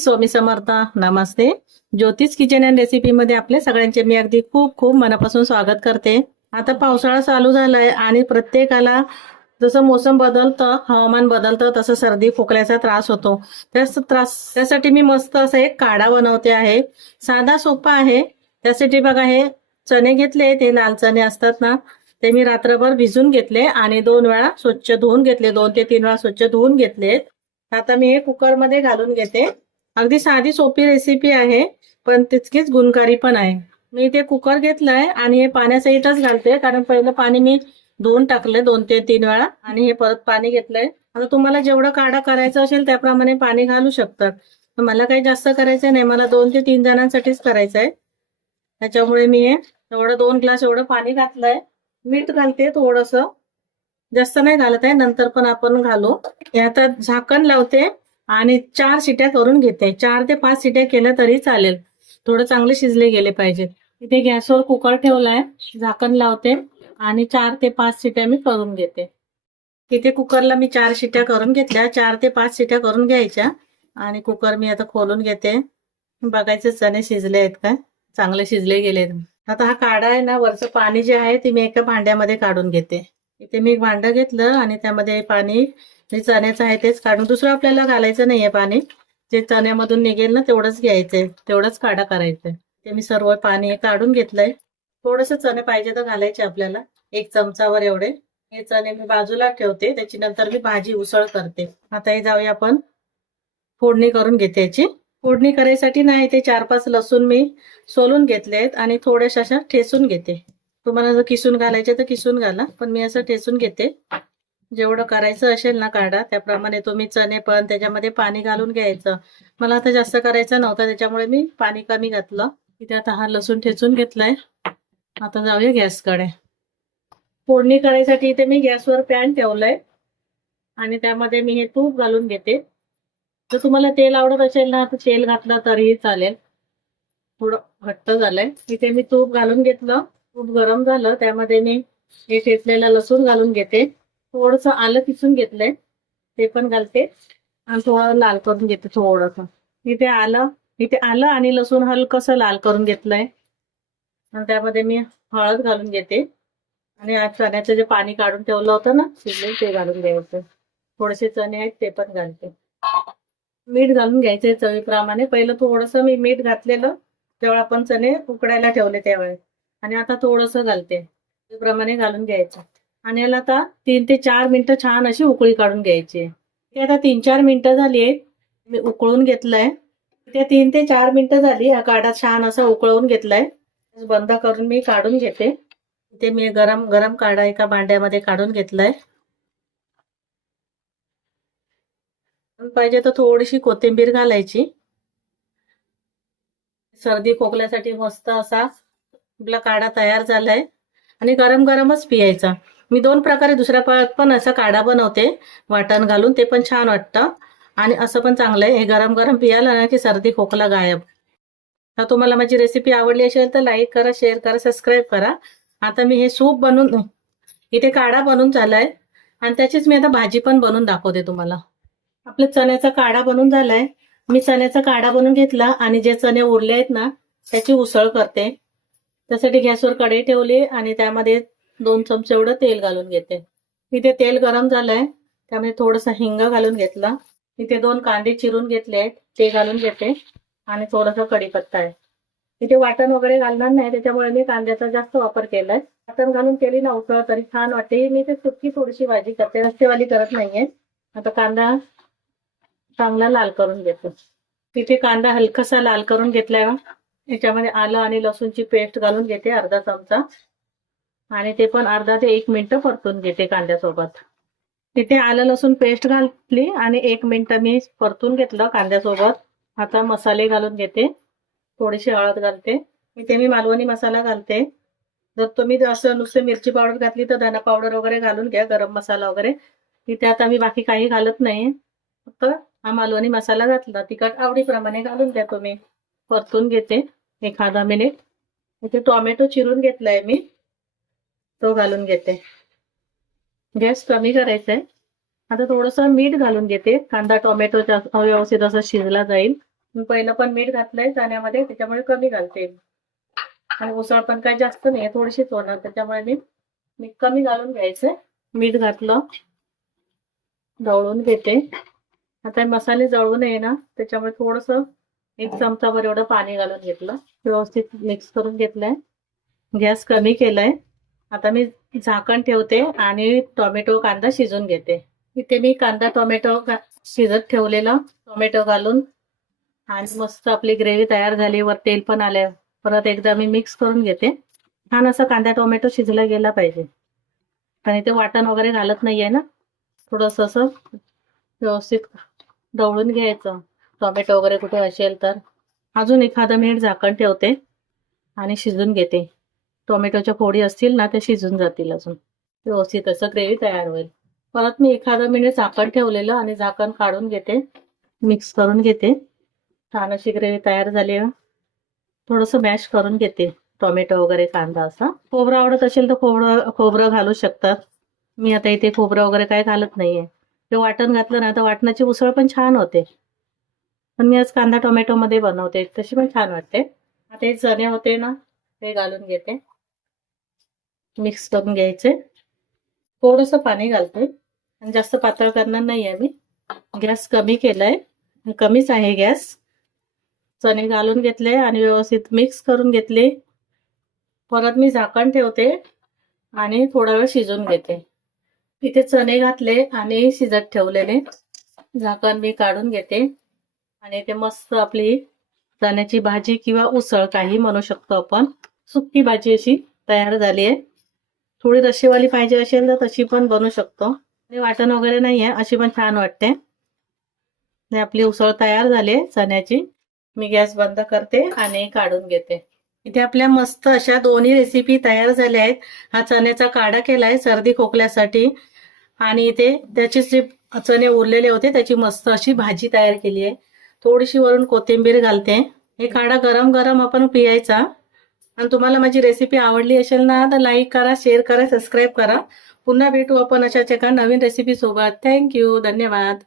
स्वामी समर्थ. नमस्ते. ज्योतिष kitchen and recipe मध्ये आपल्या सगळ्यांचे मी अगदी खूप खूप मनापासून स्वागत करते. आता पावसाळा चालू झालाय आणि प्रत्येकाला जसं मोसम बदलतं, हवामान बदलतं, तसं सर्दी खोकल्याचा त्रास होतो. त्यासाठी मी मस्त असं एक काढा बनवते आहे. साधा सोपा आहे. त्यासाठी बघा, हे चणे घेतले, ते लाल चणे असतात ना, ते मी रात्रभर भिजून घेतले आणि 2 वेळा स्वच्छ धुवून घेतले. 2 ते 3 वेळा स्वच्छ धुवून घेतलेत. आता मी हे कुकरमध्ये घालून घेते. अगदी साधी सोपी रेसिपी आहे, पण तितकीच गुणकारी पण आहे. मी ते कुकर घेतलाय आणि हे पाण्यासहितच घालते, कारण पहिलं पाणी मी धुवून टाकलंय 2 ते 3 वेळा आणि हे परत पाणी घेतलंय. आता तुम्हाला जेवढं काढा करायचं असेल त्याप्रमाणे पाणी घालू शकतात. मला काही जास्त करायचं नाही, मला 2 ते 3 जणांसाठीच करायचं आहे. त्याच्यामुळे मी हे एवढं 2 ग्लास एवढं पाणी घातलंय. मीठ घालते थोडस, जास्त नाही घालत आहे, नंतर पण आपण घालू. आता झाकण लावते आणि 4 शिट्या करून घेते. 4 ते 5 शिट्या केल्या तरी चालेल, थोडं चांगले शिजले गेले पाहिजेत. इथे गॅसवर कुकर ठेवलाय, झाकण लावते आणि 4 ते 5 शिट्या मी करून घेते. इथे कुकरला मी 4 शिट्या करून घेतल्या. 4 ते 5 शिट्या करून घ्यायच्या आणि कुकर मी आता खोलून घेते. बघायचे चणे शिजले आहेत का, चांगले शिजले गेले. आता हा काढा आहे ना, वरचं पाणी जे आहे ते मी एका भांड्यामध्ये काढून घेते. इथे मी एक भांडं घेतलं आणि त्यामध्ये पाणी जे चण्याचं आहे तेच काढून, दुसरं आपल्याला घालायचं नाहीये पाणी. जे चण्यामधून निघेल ना तेवढंच घ्यायचंय, तेवढंच काढा करायचंय. ते मी सर्व पाणी काढून घेतलंय. थोडंसं चणे पाहिजे तर घालायचे आपल्याला, 1 चमचावर एवढे. हे चणे मी बाजूला ठेवते, त्याची नंतर मी भाजी उसळ करते. आता हे जाऊया आपण फोडणी करून घेते. याची फोडणी करायसाठी नाही, ते 4-5 लसूण मी सोलून घेतलेत आणि थोड्याशा अशा ठेचून घेते. तुम्हाला जर किसून घालायचे तर किसून घाला, पण मी असं ठेचून घेते. जेवढं करायचं असेल ना काढा, त्याप्रमाणे तुम्ही चणे पण त्याच्यामध्ये पाणी घालून घ्यायचं. मला आता जास्त करायचं नव्हतं, त्याच्यामुळे मी पाणी कमी घातलं. इथे आता हा लसूण ठेचून घेतलाय. आता जाऊया गॅसकडे. फोडणी करायसाठी इथे मी गॅसवर पॅन ठेवलंय आणि त्यामध्ये मी हे तूप घालून घेते. जर तुम्हाला तेल आवडत असेल ना तर तेल घातलं तरीही चालेल. थोडं घट्ट झालंय. इथे मी तूप घालून घेतलं. तूप गरम झालं, त्यामध्ये मी हे ठेचलेला लसूण घालून घेते. थोडंसं आलं किसून घेतलंय, ते पण घालते आणि थोडं लाल करून घेते थोडंसं. इथे आलं आणि लसूण हलकसं लाल करून घेतलंय आणि त्यामध्ये मी हळद घालून घेते आणि आज चण्याचं जे पाणी काढून ठेवलं होतं ना शिजले, ते घालून घ्यायचं. थोडेसे चणे आहेत ते पण घालते. मीठ घालून घ्यायचंय चवीप्रमाणे. पहिलं थोडंसं मी मीठ घातलेलं जेव्हा आपण चणे उकडायला ठेवले त्यावेळेस, आणि आता थोडंसं घालते. त्याप्रमाणे घालून घ्यायचं आणि याला आता 3 ते 4 मिनिटं छान अशी उकळी काढून घ्यायची. ते आता 3-4 मिनिटं झाली आहेत, मी उकळून घेतलंय. त्या 3 ते 4 मिनिटं झाली, हा काढा छान असा उकळवून घेतलाय. बंद करून मी काढून घेते. इथे मी गरम गरम काढा एका भांड्यामध्ये काढून घेतलाय. पाहिजे तर थोडीशी कोथिंबीर घालायची. सर्दी खोकल्यासाठी मस्त असा आपला काढा तयार झालाय आणि गरम गरमच पियायचा. मी 2 प्रकारे दुसऱ्या पण असा काढा बनवते, वाटण घालून, ते पण छान वाटतं आणि असं पण चांगलं आहे. हे गरम गरम पियाला ना की सर्दी खोकला गायब. तर तुम्हाला माझी रेसिपी आवडली असेल तर लाईक करा, शेअर करा, सबस्क्राईब करा. आता मी हे सूप बनवून, इथे काढा बनून झालाय आणि त्याचीच मी आता भाजी पण बनवून दाखवते तुम्हाला. आपला चण्याचा काढा बनून झालाय. मी चण्याचा काढा बनवून घेतला आणि जे चणे उरले आहेत ना त्याची उसळ करते. त्यासाठी गॅसवर कढई ठेवली आणि त्यामध्ये 2 चमचे एवढं तेल घालून घेते. इथे तेल गरम झालंय, त्यामध्ये थोडंसं हिंग घालून घेतला. इथे 2 कांदे चिरून घेतले, ते घालून घेते आणि थोडासा कढीपत्ता आहे. इथे वाटण वगैरे घालणार नाही, त्याच्यामुळे मी कांद्याचा जास्त वापर केलाय. वाटण घालून केली ना उसळ तरी छान वाटते. मी ते सुकी थोडीशी भाजी करते, रस्सेवाली करत नाहीये. आता कांदा चांगला लाल करून घेतो. तिथे कांदा हलकासा लाल करून घेतलाय. याच्यामध्ये आलं आणि लसूणची पेस्ट घालून घेते अर्धा चमचा आणि ते पण अर्धा ते 1 मिनिट परतून घेते कांद्यासोबत. तिथे आलं लसूण पेस्ट घातली आणि 1 मिनिट मी परतून घेतलं कांद्यासोबत. आता मसाले घालून घेते. थोडीशी हळद घालते. इथे मी मालवणी मसाला घालते. जर तुम्ही असं नुसतं मिरची पावडर घातली तर धना पावडर वगैरे घालून घ्या, गरम मसाला वगैरे. इथे आता मी बाकी काही घालत नाही, फक्त हा मालवणी मसाला घातला. तिखट आवडीप्रमाणे घालून द्या तुम्ही. परतून घेते 1 मिनिट. इथे टोमॅटो चिरून घेतलाय मी, तो घालून घेते. गॅस कमी करायचा आहे. आता थोडंसं मीठ घालून घेते, कांदा टोमॅटो व्यवस्थित असं शिजला जाईल. मी पहिलं पण मीठ घातलंय चण्यामध्ये, त्याच्यामुळे कमी घालते. आणि उसळ पण काही जास्त नाही, थोडीशीच होणार, त्याच्यामुळे मी कमी घालून घ्यायचंय. मीठ घातलं, ढवळून घेते. आता मसाले जळू नये ना, त्याच्यामुळे थोडस 1 चमचाभर एवढं पाणी घालून घेतलं. व्यवस्थित मिक्स करून घेतलंय. गॅस कमी केलाय. आता मी झाकण ठेवते आणि टोमॅटो कांदा शिजून घेते. इथे मी कांदा टोमॅटो शिजत ठेवलेलं टोमॅटो घालून आणि मस्त आपली ग्रेव्ही तयार झाली. वर तेल पण आलंय. परत एकदा मी मिक्स करून घेते. छान असं कांदा टोमॅटो शिजला गेला पाहिजे. आणि ते वाटण वगैरे घालत नाहीये ना, थोडंसं असं व्यवस्थित ढवळून घ्यायचं. टोमॅटो वगैरे कुठे असेल तर अजून एखादं मिनिट झाकण ठेवते आणि शिजून घेते. टोमॅटोच्या फोडी असतील ना, ते शिजून जातील. अजून व्यवस्थित असं ग्रेव्ही तयार होईल. परत मी एखादं मिनिट झाकण ठेवलेलं आणि झाकण काढून घेते. मिक्स करून घेते. छान अशी ग्रेव्ही तयार झाली आहे. थोडंसं मॅश करून घेते टोमॅटो वगैरे कांदा असा. खोबरं आवडत असेल तर खोबरं घालू शकतात. मी आता इथे खोबरं वगैरे काय घालत नाहीये. ते वाटण घातलं ना तर वाटणाची उसळ पण छान होते. पण मी आज कांदा टोमॅटो मध्ये बनवते, तशी पण छान वाटते. आता हे चणे होते ना, ते घालून घेते. मिक्स करून घ्यायचे. थोडंसं पाणी घालते आणि जास्त पातळ करणार नाहीये मी. गॅस कमी केलाय, कमीच आहे गॅस. चणे घालून घेतले आणि व्यवस्थित मिक्स करून घेतले. परत मी झाकण ठेवते आणि थोडा वेळ शिजून घेते. इथे चणे घातले आणि शिजत ठेवलेले. झाकण मी काढून घेते आणि ते मस्त आपली चण्याची भाजी किंवा उसळ काही म्हणू शकतो आपण, सुकी भाजी अशी तयार झाली आहे. थोडी रश्शेवाली पाहिजे असेल तर तशी पण बनवू शकतो. आणि वाटण वगैरे नाहीये, अशी पण छान वाटते. आपली उसळ तयार झाली चण्याची. मी गॅस बंद करते आणि काढून घेते. इथे आपल्या मस्त अशा दोन्ही रेसिपी तयार झाल्या आहेत. हा चण्याचा काढा केलाय सर्दी खोकल्यासाठी आणि इथे त्याचे जे चणे उरलेले होते त्याची मस्त अशी भाजी तयार केली आहे. थोडीशी वरून कोथिंबीर घालते. हे काढा गरम गरम आपण पियायचा. आणि तुम्हाला माझी रेसिपी आवडली असेल ना तर लाईक करा, शेअर करा, सबस्क्राईब करा. पुन्हा भेटू आपण अशाच एका नवीन रेसिपी सोबत. थँक्यू, धन्यवाद.